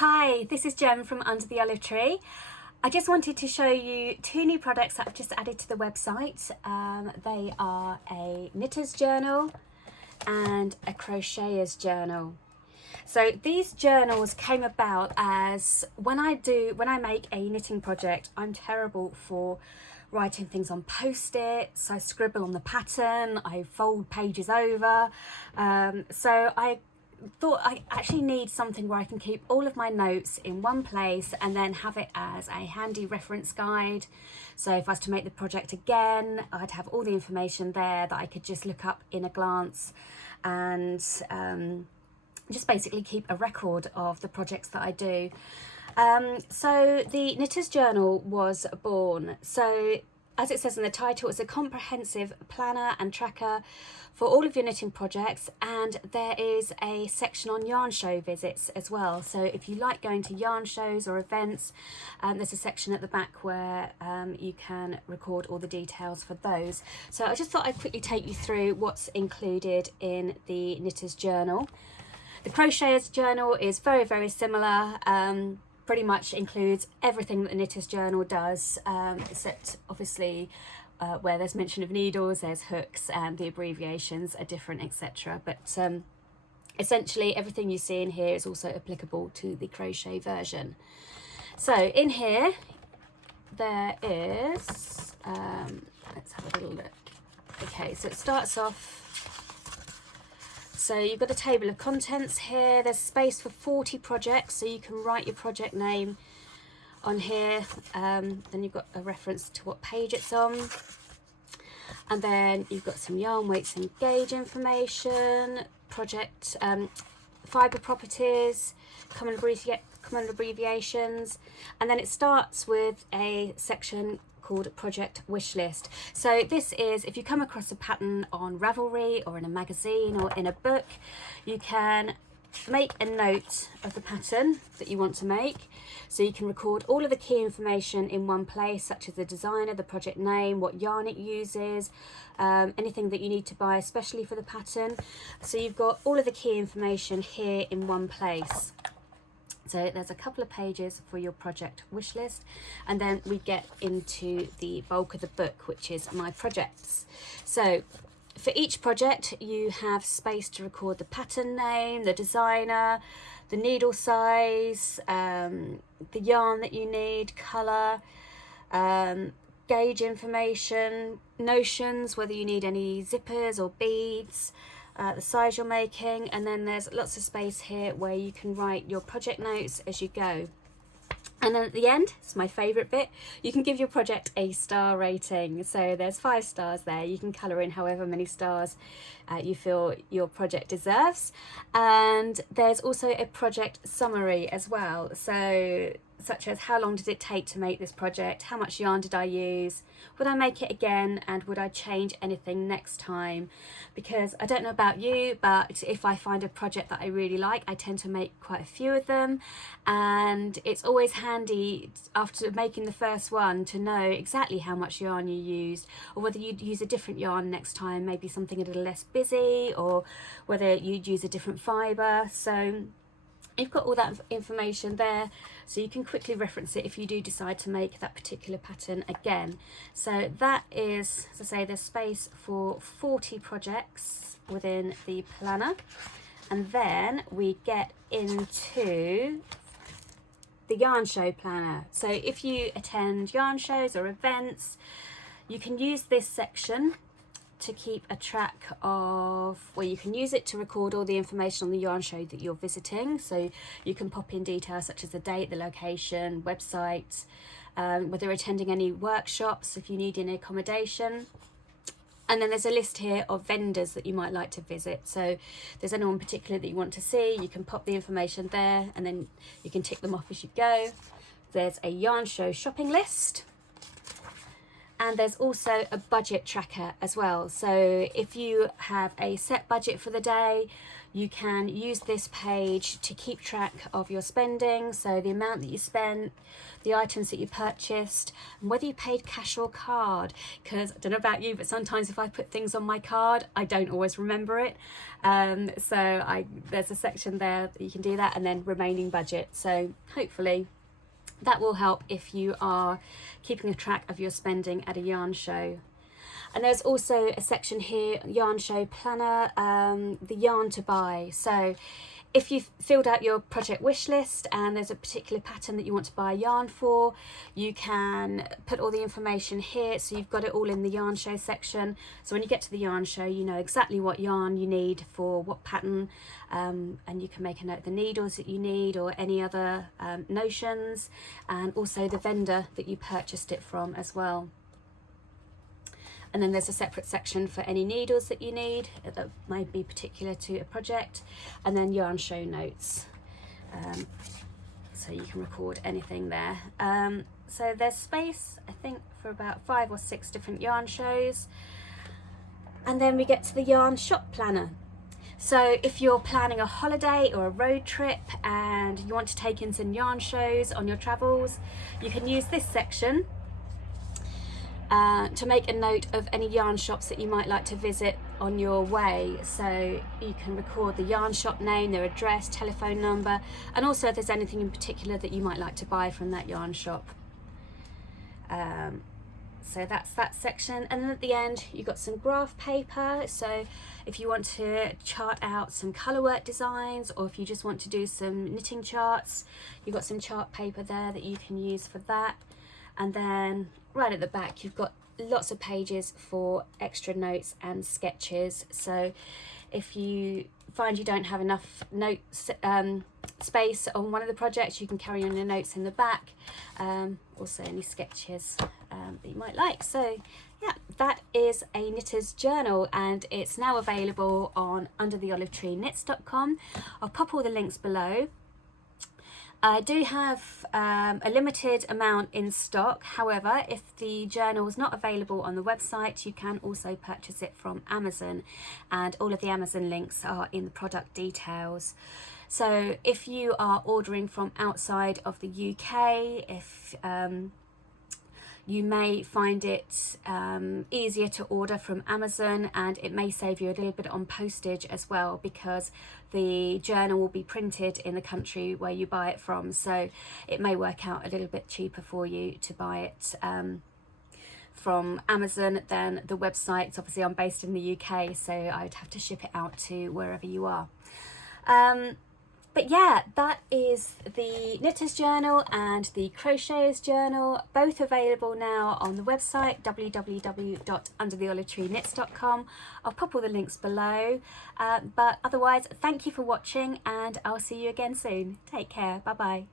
Hi, this is Jem from Under the Olive Tree. I just wanted to show you two new products that I've just added to the website. They are a knitter's journal and a crocheter's journal. So these journals came about as when I make a knitting project, I'm terrible for writing things on post-its. I scribble on the pattern, I fold pages over. So I thought I actually need something where I can keep all of my notes in one place and then have it as a handy reference guide. So if I was to make the project again, I'd have all the information there that I could just look up in a glance and just basically keep a record of the projects that I do. So the Knitter's Journal was born. So as it says in the title, it's a comprehensive planner and tracker for all of your knitting projects, and there is a section on yarn show visits as well. So if you like going to yarn shows or events, there's a section at the back where you can record all the details for those. So I just thought I'd quickly take you through what's included in the Knitter's Journal. The Crocheter's Journal is very, very similar. Pretty much includes everything that the Knitter's Journal does, except obviously where there's mention of needles, there's hooks, and the abbreviations are different, etc. But essentially everything you see in here is also applicable to the crochet version. So in here there is, let's have a little look. Okay, so it starts off. So you've got a table of contents here. There's space for 40 projects, so you can write your project name on here. Then you've got a reference to what page it's on. And then you've got some yarn weights and gauge information, project fibre properties, common abbreviations. And then it starts with a section called Project Wish List. So this is, if you come across a pattern on Ravelry or in a magazine or in a book, you can make a note of the pattern that you want to make. So you can record all of the key information in one place, such as the designer, the project name, what yarn it uses, anything that you need to buy especially for the pattern. So you've got all of the key information here in one place. So there's a couple of pages for your project wish list, and then we get into the bulk of the book, which is my projects. So for each project you have space to record the pattern name, the designer, the needle size, the yarn that you need, colour, gauge information, notions, whether you need any zippers or beads, the size you're making, and then there's lots of space here where you can write your project notes as you go. And then at the end, it's my favourite bit, you can give your project a star rating. So there's 5 stars there. You can colour in however many stars you feel your project deserves. And there's also a project summary as well. So such as how long did it take to make this project, how much yarn did I use, would I make it again, and would I change anything next time? Because I don't know about you, but if I find a project that I really like, I tend to make quite a few of them, and it's always handy after making the first one to know exactly how much yarn you used, or whether you'd use a different yarn next time, maybe something a little less busy, or whether you'd use a different fibre. So you've got all that information there, so you can quickly reference it if you do decide to make that particular pattern again. So that is, as I say, there's space for 40 projects within the planner. And then we get into the yarn show planner. So if you attend yarn shows or events, you can use this section to keep a track of, well, you can use it to record all the information on the yarn show that you're visiting. So you can pop in details such as the date, the location, website, whether you're attending any workshops, if you need any accommodation. And then there's a list here of vendors that you might like to visit. So if there's anyone particular that you want to see, you can pop the information there and then you can tick them off as you go. There's a yarn show shopping list. And there's also a budget tracker as well. So if you have a set budget for the day, You can use this page to keep track of your spending, so the amount that you spent, the items that you purchased, and whether you paid cash or card, because I don't know about you, but sometimes if I put things on my card, I don't always remember it. There's a section there that you can do that, and then remaining budget. So hopefully that will help if you are keeping a track of your spending at a yarn show. And there's also a section here, yarn show planner, the yarn to buy. So if you've filled out your project wish list and there's a particular pattern that you want to buy yarn for, you can put all the information here. So you've got it all in the yarn show section. So when you get to the yarn show, you know exactly what yarn you need for what pattern, and you can make a note of the needles that you need or any other notions, and also the vendor that you purchased it from as well. And then there's a separate section for any needles that you need that might be particular to a project, and then yarn show notes, so you can record anything there. So there's space, I think, for about 5 or 6 different yarn shows. And then we get to the yarn shop planner. So if you're planning a holiday or a road trip and you want to take in some yarn shows on your travels, you can use this section to make a note of any yarn shops that you might like to visit on your way. So you can record the yarn shop name, their address, telephone number, and also if there's anything in particular that you might like to buy from that yarn shop. So that's that section. And then at the end you've got some graph paper, so if you want to chart out some colour work designs, or if you just want to do some knitting charts, you've got some chart paper there that you can use for that. And then right at the back you've got lots of pages for extra notes and sketches. So if you find you don't have enough notes space on one of the projects, you can carry on your notes in the back, also any sketches that you might like. So yeah, that is a knitter's journal, and it's now available on undertheolivetreeknits.com. I'll pop all the links below. I do have a limited amount in stock. However, if the journal is not available on the website, you can also purchase it from Amazon, and all of the Amazon links are in the product details. So if you are ordering from outside of the UK, if you may find it easier to order from Amazon, and it may save you a little bit on postage as well, because the journal will be printed in the country where you buy it from, so it may work out a little bit cheaper for you to buy it from Amazon than the website. Obviously I'm based in the UK, so I'd have to ship it out to wherever you are. But yeah, that is the Knitter's Journal and the Crocheters Journal, both available now on the website www.undertheolivetreeknits.com. I'll pop all the links below, but otherwise thank you for watching, and I'll see you again soon. Take care, bye bye.